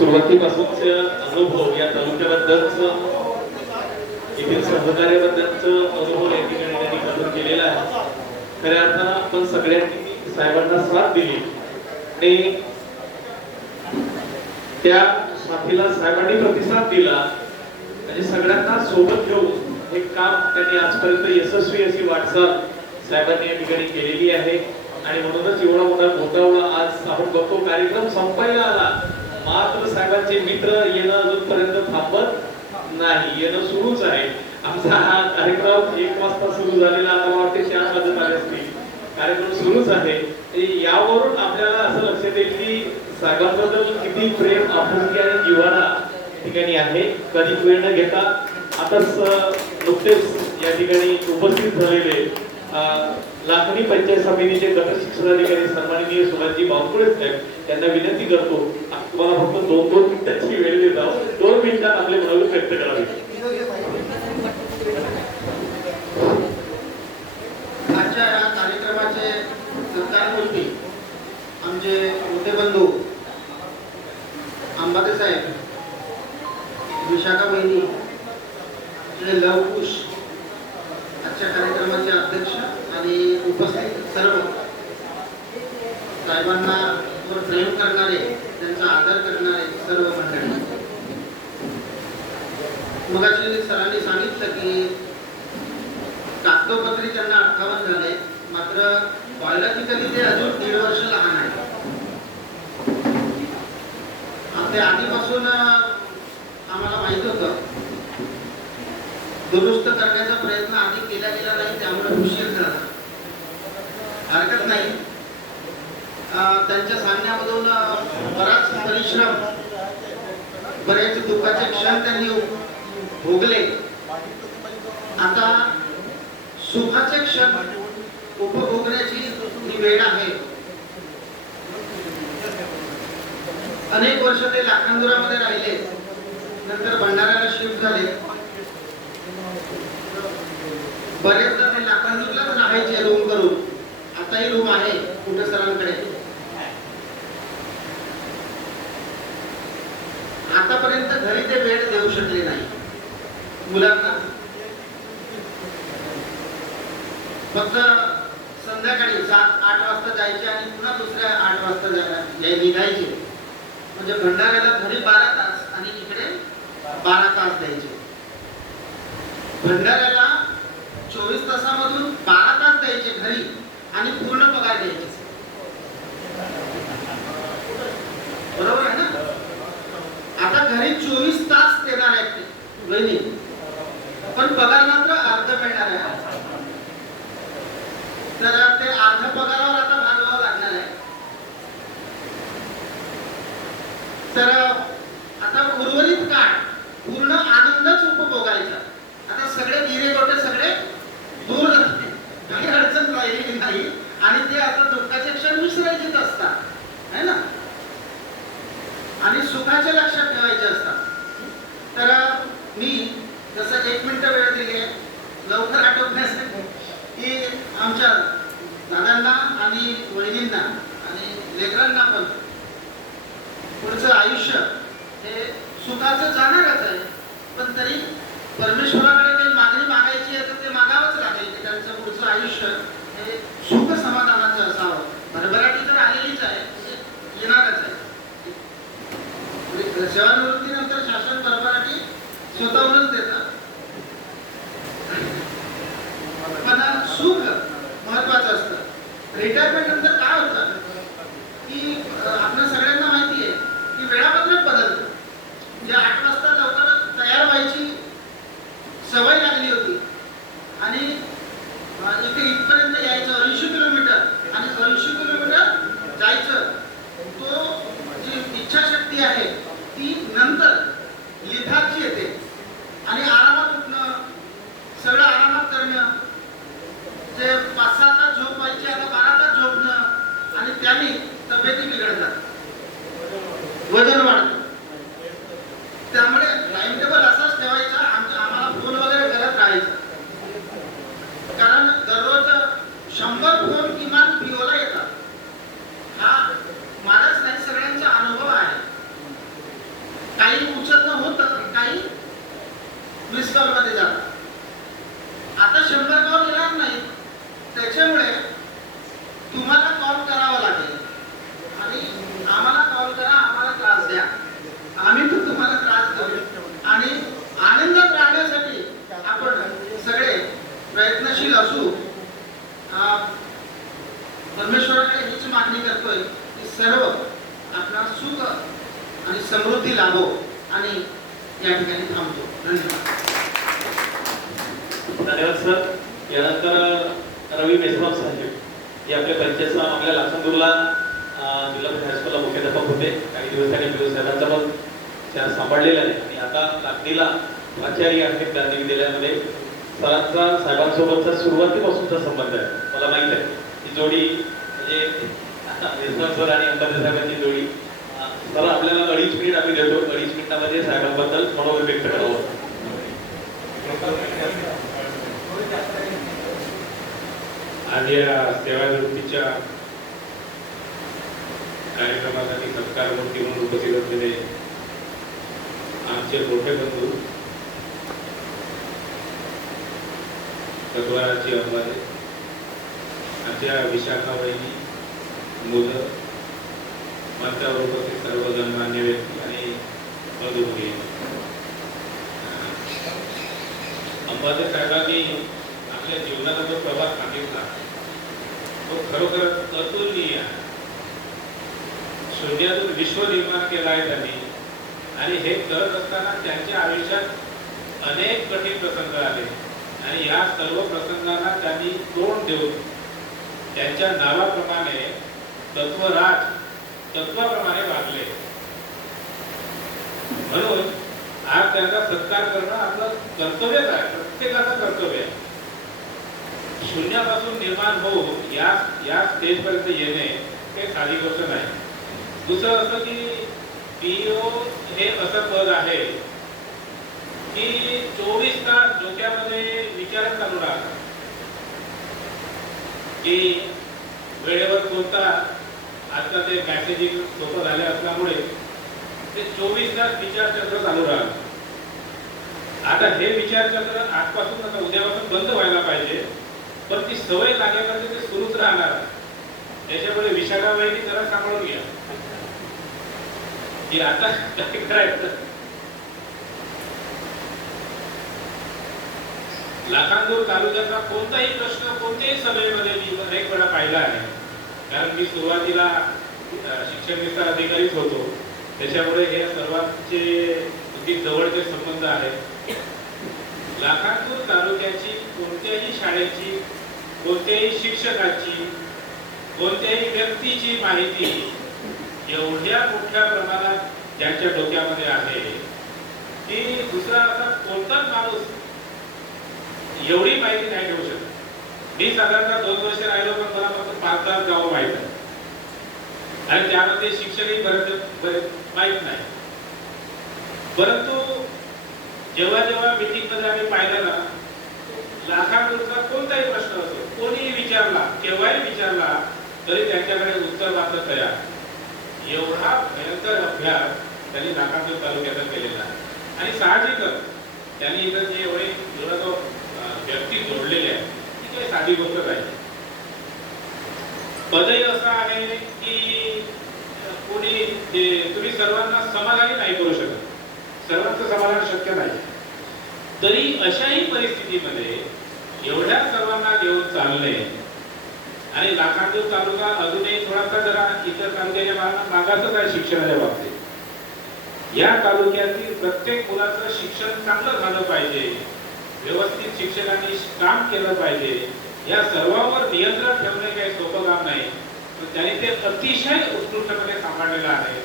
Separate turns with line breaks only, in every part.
सुरुवातीपासूनच अनुभव या तालुक्याबद्दलच येथील सहकार्याबद्दलच अनुभव या ठिकाणी त्यांनी कथन केलेला आहे. खऱ्या अर्थानं आपण सगळ्यांनी साहेबांना साथ दिली. आणि त्या साथीला साहेबांनी प्रतिसाद दिला. आणि सगळ्यांना सोबत घेऊन हे काम त्यांनी आजपर्यंत यशस्वी अशी वाटचाल साहेबांनी या ठिकाणी केलेली आहे. आणि म्हणूनच एवढा मोठा मोठा आज आपण बघतो कार्यक्रम संपायला आला. मात्र साहेबांचे मित्र येणं अजूनपर्यंत थांबत नाही. येणं सुरूच आहे. आमचा हा कार्यक्रम एक वाजता सुरू झालेला आता वाटते चार वाजत आले असतील. कार्यक्रम सुरूच आहे. यावरून आपल्याला असं लक्षात येईल की साहेबांबद्दल किती प्रेम आपुलकी आणि जिव्हाळा ठिकाणी आहे. कधी वेळ न घेता आताच नुकतेच या ठिकाणी उपस्थित झालेले अं, लाखनी पंचायत समितीचे गट शिक्षणाधिकारी सन्माननीय सुभाषजी बावकुळे साहेब त्यांना विनंती करतो तुम्हाला फक्त दोन दोन मिनिटाची वेळ देत आहोत. दोन मिनिटात आपले मनोगत व्यक्त करावे.
आजच्या या कार्यक्रमाचे सरकारमंत्री आमचे मोठे बंधू अंबाते साहेब विशाखा बहिणी आणि लवकुश आजच्या कार्यक्रमाचे अध्यक्ष आणि उपस्थित सर्व साहेबांना प्रेम करणारे त्यांचा आदर करणारे सर्व मंडळी. मग सरांनी सांगितलं की कागदोपत्री त्यांना अठ्ठावन्न झाले मात्र बायोलॉजिकली ते अजून दीड वर्ष लहान आहे. ते आधीपासून आम्हाला माहीत होतं. दुरुस्त करण्याचा प्रयत्न आधी केला गेला नाही त्यामुळे उशीर झाला. हरकत नाही. त्यांच्या सांगण्यामधून बराच परिश्रम बरेच दुःखाचे क्षण त्यांनी भोगले. आता सुखाचे क्षण उपभोगण्याची वेळ आहे. अनेक वर्ष ते लाखांदुरामध्ये राहिले. नंतर भंडाऱ्याला शिफ्ट झाले. बरेचदा ते लाखांदूरलाच राहायचे रूम करून. आताही रूम आहे कुठे सरांकडे आतापर्यंत घरी ते वेळ देऊ शकले नाही मुलांना. फक्त संध्याकाळी सात आठ वाजता जायचे आणि पुन्हा दुसऱ्या आठ वाजता जायला निघायचे. म्हणजे भंडाऱ्याला घरी बारा तास आणि इकडे बारा तास द्यायचे. भंडाऱ्याला चोवीस तासामधून बारा तास द्यायचे घरी आणि पूर्ण पगार द्यायचे. बरोबर आहे ना? आता घरी चोवीस तास देणार आहेत ते बहिणी पण पगार मात्र अर्ध मिळणार आहे. तर ते अर्ध पगारावर आता भागवावं लागणार आहे तर आता उर्वरित काळ पूर्ण आनंदच उपभोगायचा आता सगळे गिरे गोटे सगळे दूर झाले काही अडचण राहिलेली नाही आणि ते आता दुःखाचे क्षण विसरायचेच असतात है ना आणि सुखाचे लक्षात ठेवायचे असतात तर मी जसं एक मिनिट वेळ दिली आहे लवकर आटोपण्यासाठी की आमच्या दादांना आणि वहिनींना आणि लेकरांना पण पुढचं आयुष्य हे सुखाचं जाणारच आहे. पण तरी परमेश्वराकडे काही मागणी मागायची आहे तर ते मागावंच लागेल की त्यांचं पुढचं आयुष्य हे सुख समाधानाचं असावं. भरभराटी तर आलेलीच आहे म्हणजे येणारच आहे. म्हणजे सेवानिवृत्तीनंतर शासन भरभराटी स्वतःहूनच देतात पण सुख महत्वाचं असतं रिटायरमेंट नंतर काय होतं? की आपण परमेश्वराकडे हीच मागणी करतोय की सर्व आपला सुख आणि समृद्धी लाभो आणि या ठिकाणी थांबतो. धन्यवाद.
सर. यानंतर रवी मेसगाव साहेब हे आपल्या परिचयाचा आपल्या लाखांदूरला जिल्हा हायस्कूलला मुख्याध्यापक होते. काही दिवस आणि दिवस साहेबांचा पण त्या सांभाळलेला आहे. आणि आता लाकडीला प्राचार्य आहेत गांधी विद्यालयामध्ये सरांचा साहेबांसोबतचा सुरुवातीपासूनचा संबंध आहे. मला माहीत आहे. ही जोडी म्हणजे मेसबाब आणि अंबादास साहेबांची जोडी मला आपल्याला अडीच मिनिट आम्ही देतो. अडीच मिनिटामध्ये साहेबांबद्दल मनोगत व्यक्त करावं.
आज या सेवानिवृत्तीच्या कार्यक्रमासाठी सत्कार मूर्ती म्हणून उपस्थित असलेले आमचे मोठे बंधू तत्वाराची अंबाजी आमच्या विशाखाबाईंनी मुलं मंचावर उपस्थित सर्व गणमान्य व्यक्ती आणि बंधू भगिनी अंबादास साहेबांनी आपल्या जीवनाचा जो प्रवास सांगितला तो खरोखर अतुलनीय आहे. शून्यातून विश्व निर्माण केला आहे त्यांनी. आणि हे करत असताना त्यांच्या आयुष्यात अनेक कठीण प्रसंग आले. आणि या सर्व प्रसंगांना त्यांनी तोंड देऊन त्यांच्या नावाप्रमाणे तत्वराज तत्वाप्रमाणे वागले. म्हणून आज त्यांचा सत्कार करणं आपलं कर्तव्यच आहे प्रत्येकाचं कर्तव्य आहे. शून्यापासून निर्माण होऊन या या स्टेजपर्यंत येणे हे साधी गोष्ट नाही. दुसरं असं की पीओ हे असं पद आहे की चोवीस तास डोक्यामध्ये विचार चालू राहतात. की वेळेवर कोणता आता ते मॅसेजिंग सोपं झाले असल्यामुळे ते चोवीस तास विचारचक्र चालू राहतं आता हे विचारचक्र आजपासून आता उद्यापासून बंद व्हायला पाहिजे पण ती सवय लागेपर्यंत ते सुरूच राहणार. त्याच्यामुळे विशाखा वहिनी जरा सांभाळून घ्या. की आता काय करायचं? लाखांदूर तालुक्याचा कोणताही प्रश्न कोणत्याही सभेमध्ये मी अनेक वेळा पाहिला आहे. कारण मी सुरुवातीला शिक्षण विस्तार अधिकारीच होतो. त्याच्यामुळे हे सर्वांचे अगदी जवळचे संबंध आहेत. लाखांदूर तालुक्याची कोणत्याही शाळेची कोणत्याही शिक्षकाची कोणत्याही व्यक्तीची माहिती एवढ्या मोठ्या प्रमाणात ज्यांच्या डोक्यामध्ये आहे की दुसरा असा कोणताच माणूस एवढी माहिती नाही ठेवू शकत. मी साधारणतः दोन वर्ष राहिलो पण मला फक्त पाच सात गावं माहीत आहे आणि त्यामध्ये शिक्षणही बरेच माहीत नाही. परंतु जेव्हा जेव्हा मीटिंगमध्ये आम्ही पाहिलं ना लाखांचा कोणताही प्रश्न असो कोणीही विचारला केव्हाही विचारला तरी त्यांच्याकडे उत्तर मात्र तयार. एवढा भयंकर अभ्यास त्यांनी लाखांदूर तालुक्याचा केलेला आणि साहजिकच त्यांनी इथं जे एवढे व्यक्ती जोडलेल्या आहे ती काही साधी गोष्ट राहील पदही असं आहे की कोणी तुम्ही सर्वांना समाधानी नाही करू शकत. सर्वांचं समाधान शक्य नाही. तरी अशाही परिस्थितीमध्ये एवढ्या सर्वांना घेऊन चालणे आणि लाखांदेव तालुका अजूनही थोडासा जरा इतर तालुक्याच्या मा- मागासच आहे शिक्षणाच्या बाबतीत. या तालुक्यातील प्रत्येक मुलाचं शिक्षण चांगलं झालं पाहिजे. व्यवस्थित शिक्षकांनी काम केलं पाहिजे. या सर्वांवर नियंत्रण ठेवणे काही सोपं काम नाही. पण त्यांनी ते अतिशय उत्कृष्टपणे सांभाळलेलं आहे.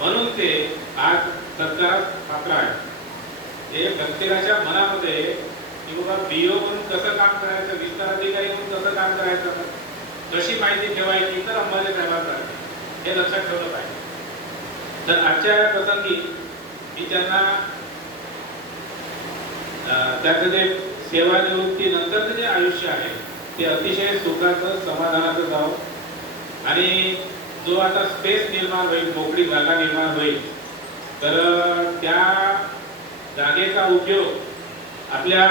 म्हणून ते आज सत्कारात पात्र आहे. ते प्रत्येकाच्या मनामध्ये की बाबा बीओ म्हणून कसं काम करायचं विस्तार अधिकारी म्हणून कसं काम करायचं कशी माहिती ठेवायची तर अंबाले साहेबांना हे लक्षात ठेवलं पाहिजे. तर आजच्या प्रसंगी मी त्यांना त्याचं जे सेवानिवृत्तीनंतरचं जे आयुष्य आहे ते अतिशय सुखाचं समाधानाचं जावं. आणि जो आता स्पेस निर्माण होईल मोकळी जागा निर्माण होईल तर त्या जागेचा उपयोग आपल्या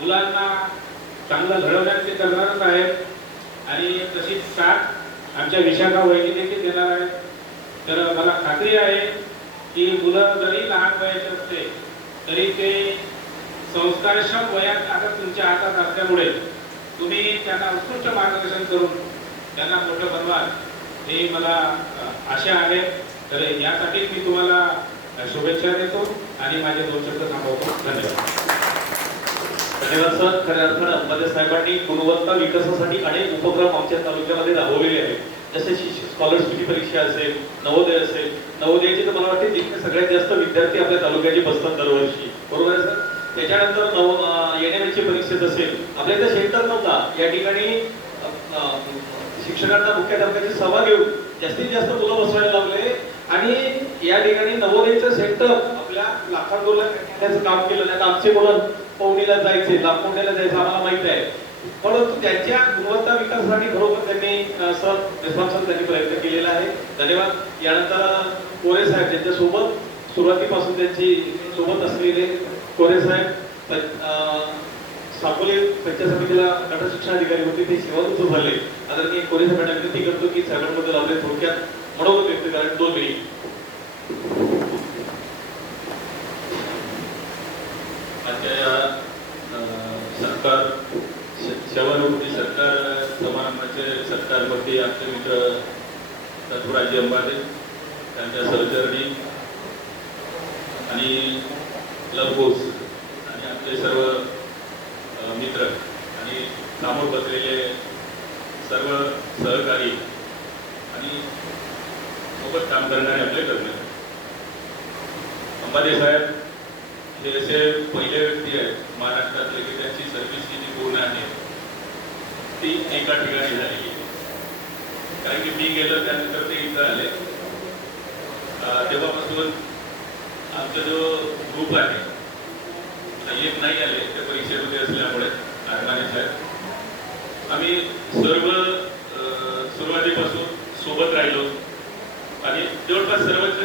मुलांना चांगलं घडवण्यात ते करणारच आहेत आणि तशीच साथ आमच्या विशाखा वहिनी देखील देणार आहे तर मला खात्री आहे की मुलं जरी लहान वयाचे असते तरी ते संस्कारक्षम वयात आता तुमच्या हातात असल्यामुळे तुम्ही त्यांना उत्कृष्ट मार्गदर्शन करून त्यांना मोठं बनवाल हे मला आशा आहे. तर यासाठी मी तुम्हाला शुभेच्छा देतो आणि माझे दोन शब्द थांबवतो. धन्यवाद.
धन्यवाद सर. खऱ्या अर्थानं अंबादास साहेबांनी गुणवत्ता विकासासाठी अनेक उपक्रम आमच्या तालुक्यामध्ये राबवलेले आहेत. जसे स्कॉलरशिपची परीक्षा असेल नवोदय असेल नवोदयाची तर मला वाटते जिथे सगळ्यात जास्त विद्यार्थी आपल्या तालुक्याचे बसतात दरवर्षी. बरोबर आहे सर? त्याच्यानंतर नव अं, येण्याची परीक्षेत असेल. आपल्या इथं सेंटर नव्हता. या ठिकाणी शिक्षकांना मुख्याध्यापकाची सभा घेऊन जास्तीत जास्त मुलं बसवायला लावले आणि या ठिकाणी नवोदयचं सेंटर आपल्या लाखांदोला त्याचं काम केलं. नाही आमचे मुलं पवनीला जायचे लाखोंड्याला जायचं आम्हाला माहीत आहे. परंतु त्यांच्या गुणवत्ता विकासासाठी खरोखर त्यांनी सर रिस्पॉन्स त्यांनी प्रयत्न केलेला आहे. धन्यवाद. यानंतर कोरे साहेब त्यांच्यासोबत सुरुवातीपासून त्यांची सोबत असलेले कोरे साहेब प- पंचायत समितीला गट शिक्षण अधिकारी होते ते सेवानिवृत्त झाले आदरणीय कोरे साहेबांना विनंती करतो की साहेबांबद्दल आपले थोडक्यात म्हणून व्यक्त कारण दोन मिनिट.
आजच्या या सरकार सेवानुभूती सरकार समारंभाचे सरकारमध्ये आमचे मित्र दत्तराजे अंबाले त्यांच्या सहचरणी आणि लवकोस आणि आमचे सर्व मित्र आणि सामोर बसलेले सर्व सहकारी आणि सोबत काम करणारे आपले कर्मचारी अंबाडे साहेब हे असे पहिले व्यक्ती आहेत महाराष्ट्रातले की त्यांची सर्व्हिस किती पूर्ण आहे ती एका ठिकाणी झालेली. कारण की मी गेलो त्यानंतर ते इथं आले. तेव्हापासून आमचा जो ग्रुप आहे एक नाही आले ते परीक्षेमध्ये असल्यामुळे आरमाने साहेब आम्ही सर्व सुरुवातीपासून सोबत राहिलो. आणि जवळपास सर्वच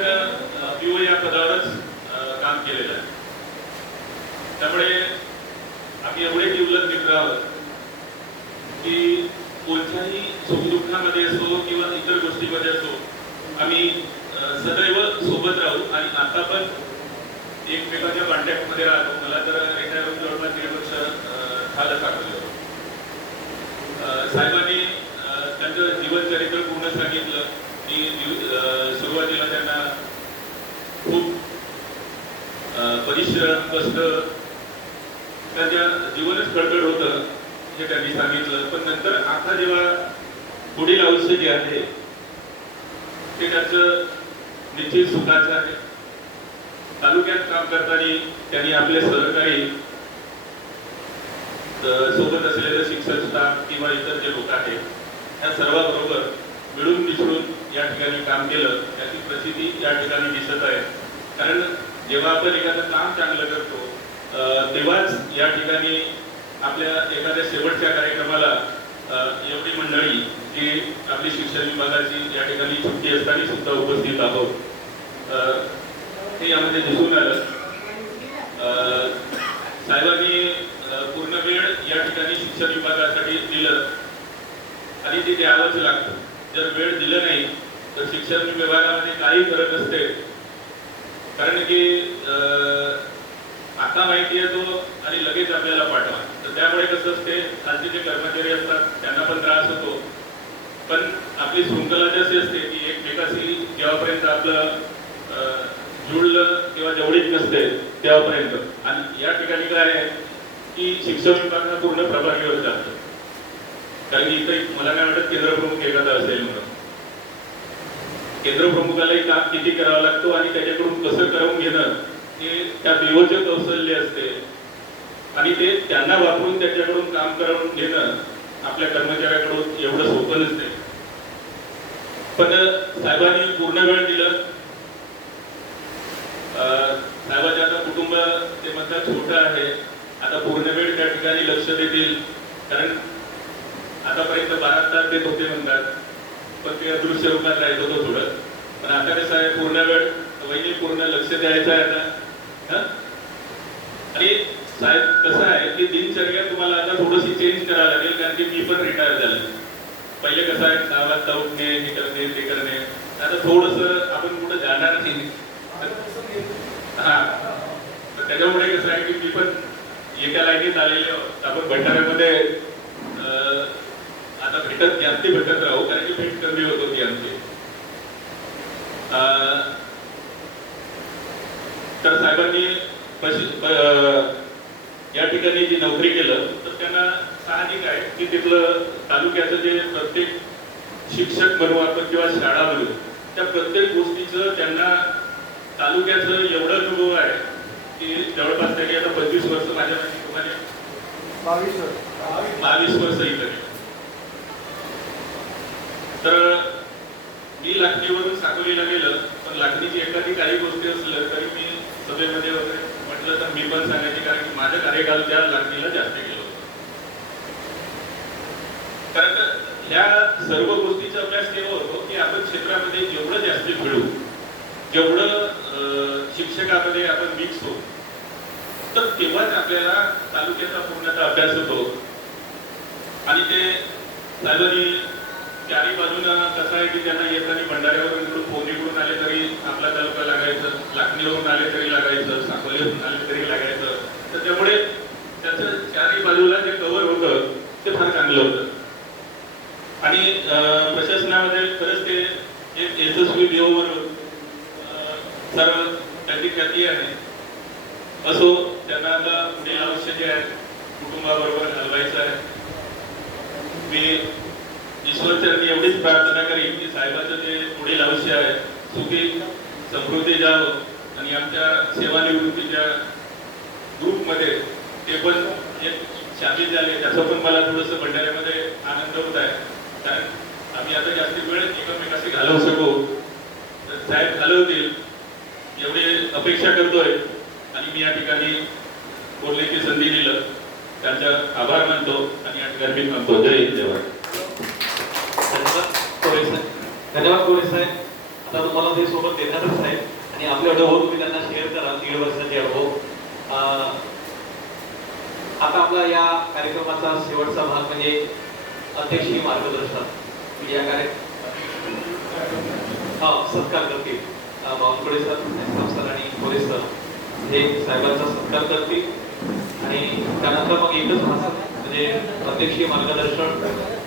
पीओ या पदावरच काम केलेलं आहे. त्यामुळे आम्ही एवढे जिवलग मित्र आहोत की कोणत्याही सुखदुःखामध्ये असो किंवा इतर गोष्टीमध्ये असो आम्ही सदैव सोबत राहू आणि आता पण एकमेकांच्या कॉन्टॅक्टमध्ये राहतो मला तर रिटायर होऊन जवळपास दीड वर्ष झालं साठवलं साहेबांनी त्यांचं जीवनचरित्र पूर्ण सांगितलं. की सुरुवातीला त्यांना खूप परिश्रम कष्ट त्यांच्या जीवनच खडखड होतं हे त्यांनी सांगितलं. पण नंतर आता जेव्हा पुढील आयुष्य जे आहे ते त्यांचं निश्चित सुखाचं आहे. तालुक्यात काम करताना त्यांनी आपले सहकारी सोबत असलेले शिक्षक स्टाफ किंवा इतर जे लोक आहेत या सर्वांबरोबर मिळून मिसळून या ठिकाणी काम केलं. त्याची प्रसिद्धी या ठिकाणी दिसत आहे. कारण जेव्हा आपण एखादं काम चांगलं करतो अं, तेव्हाच या ठिकाणी आपल्या एखाद्या शेवटच्या कार्यक्रमाला अं, एवढी मंडळी जी आपली शिक्षण विभागाची या ठिकाणी सुट्टी असताना सुद्धा उपस्थित आहोत. अं, हे यामध्ये दिसून आलं. अं, साहेबांनी पूर्ण वेळ या ठिकाणी शिक्षण विभागासाठी दिलं. आणि ते द्यावंच लागतं. जर वेळ दिलं नाही तर शिक्षण विभागामध्ये काही फरक असते कारण की अं, आता माहिती आहे तो आणि लगेच आपल्याला पाठवा. तर त्यामुळे कसं असते खालचे जे कर्मचारी असतात त्यांना पण त्रास होतो. पण आपली शृंखला अशी असते की एकमेकाशी जेव्हापर्यंत आपलं अं, जुळलं किंवा जेवढीच नसते तेव्हापर्यंत. आणि या ठिकाणी काय आहे की शिक्षण विभागाला पूर्ण प्रभावी होत जातं. कारण की इथं मला काय वाटत केंद्रप्रमुख एखादा असेल म्हणून. केंद्रप्रमुखालाही काम किती करावा लागतो आणि त्याच्याकडून कसं करून घेणं हे त्या विवोचे कौशल्य असते. आणि ते त्यांना वापरून त्याच्याकडून काम करून घेणं आपल्या कर्मचाऱ्याकडून एवढं सोपं नसते. पण साहेबांनी पूर्ण वेळ दिलं. अं, साहेबांचे आता कुटुंब ते म्हणतात छोटं आहे. आता पूर्ण वेळ त्या ठिकाणी लक्ष देतील. कारण आतापर्यंत बारा तास देत होते म्हणतात. पण ते अदृश्य रूपात राहत होतं थोडं. पण आता कसं आहे पूर्ण वेळ वहिनी पूर्ण लक्ष द्यायचं आहे आता. आणि साहेब कसं आहे की दिनचर्या तुम्हाला आता थोडीशी चेंज करावं लागेल कारण की मी पण रिटायर झालो. पहिले कसं आहे सहा वाजता उठणे हे करणे ते करणे. आता थोडस आपण कुठं जाणार नाही हा. त्याच्यामुळे कसं आहे की मी पण एका लाईनीत आलेले आपण भंडाऱ्यामध्ये अं, आता भेटत जास्ती भेटत राहू कारण की भेट कमी होत होती आमची. अं, तर साहेबांनी अं, या ठिकाणी जी नोकरी केलं तर त्यांना साहजिक आहे की तिथलं तालुक्याचं जे प्रत्येक शिक्षक आपण किंवा शाळा म्हणू त्या प्रत्येक गोष्टीचं त्यांना तालुक्याचं एवढं अनुभव आहे की जवळपास त्यांनी आता पंचवीस वर्ष माझ्या तुम्हाला
बावीस वर्ष.
बावीस वर्ष इकडे तर मी लाखणीवरून साकोलीला गेलं पण लाखणीची एखादी काही गोष्टी असलं तरी मी सभेमध्ये वगैरे म्हटलं तर मी पण सांगायची कारण की माझा कार्यकाल त्या लाखणीला जास्त गेलो. कारण ह्या सर्व गोष्टीचा अभ्यास केला होतो की आपण क्षेत्रामध्ये जेवढं जास्त मिळू जेवढं अं, शिक्षकामध्ये आपण मिक्स होऊ तर तेव्हाच आपल्याला तालुक्याचा पूर्णतः अभ्यास होतो. आणि ते साहेबांनी चारी बाजूला कसं आहे की त्यांना येताना भंडाऱ्यावरून इकडून पोहणीकडून आले तरी आपला तालुका लागायचं लाखणीवरून आले तरी लागायचं साकोलीवरून आले तरी लागायचं. तर त्यामुळे त्याचं चारही बाजूला जे कव्हर होतं ते फार चांगलं होतं. आणि प्रशासनामध्ये खरंच ते एक यशस्वी देववर सर्व त्याची ख्याती आहे. असो त्यांना आता पुढे आयुष्य जे आहे कुटुंबाबरोबर घालवायचं आहे. मी ईश्वरचरणी एवढीच प्रार्थना करीन की साहेबाचं जे पुढील आयुष्य आहे सुखी समृद्धी जावं आणि आमच्या सेवानिवृत्तीच्या ग्रुपमध्ये ते पण एक सामील झाले त्याचा पण मला थोडंसं भंडाऱ्यामध्ये आनंद होत आहे. कारण आम्ही आता जास्ती वेळ एकमेकाशी घालवू शकू. तर साहेब घालवतील. एवढे अपेक्षा करतोय. आणि मी या ठिकाणी बोलण्याची संधी दिलं. त्यांचा आभार मानतो आणि या ठिकाणी मी म्हणतो जय हिंद
धन्यवाद कोरे साहेब. धन्यवाद कोरे साहेब. आता तुम्हाला ते सोबत देणारच आहे आणि आपले अनुभव तुम्ही त्यांना शेअर करा दीड वर्षाचे अनुभव. अं, आता आपला या कार्यक्रमाचा शेवटचा भाग म्हणजे अध्यक्षीय मार्गदर्शन या कार्य हा सत्कार करतील. बावनकुळे सर संस्थान आणि कोरे सर. हे साहेबांचा सत्कार करतील. आणि त्यानंतर मग एकच भाषण म्हणजे अध्यक्षीय मार्गदर्शन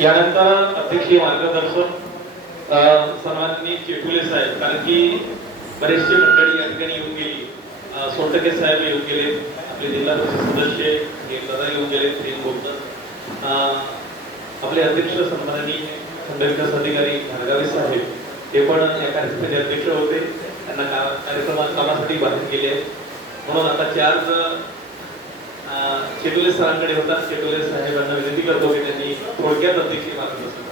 यानंतर अध्यक्षीय मार्गदर्शन अ, सन्माननीय चेटुले साहेब कारण की बरेचसे मंडळी या ठिकाणी येऊन गेली. सोटके साहेब येऊन गेले आपले जिल्हा परिषद सदस्य दादा येऊन गेले ते बोलतात. आपले अध्यक्ष सन्माननीय खंडविकास अधिकारी भार्गावे साहेब ते पण या कार्यक्रमाचे अध्यक्ष होते. त्यांना का- कार्यक्रमात कामासाठी बाहेर गेले. म्हणून आता चार चेतुले सरांकडे होता. चेतुले साहेबांना विनंती करतो की त्यांनी थोडक्यात अध्यक्षीय मागतो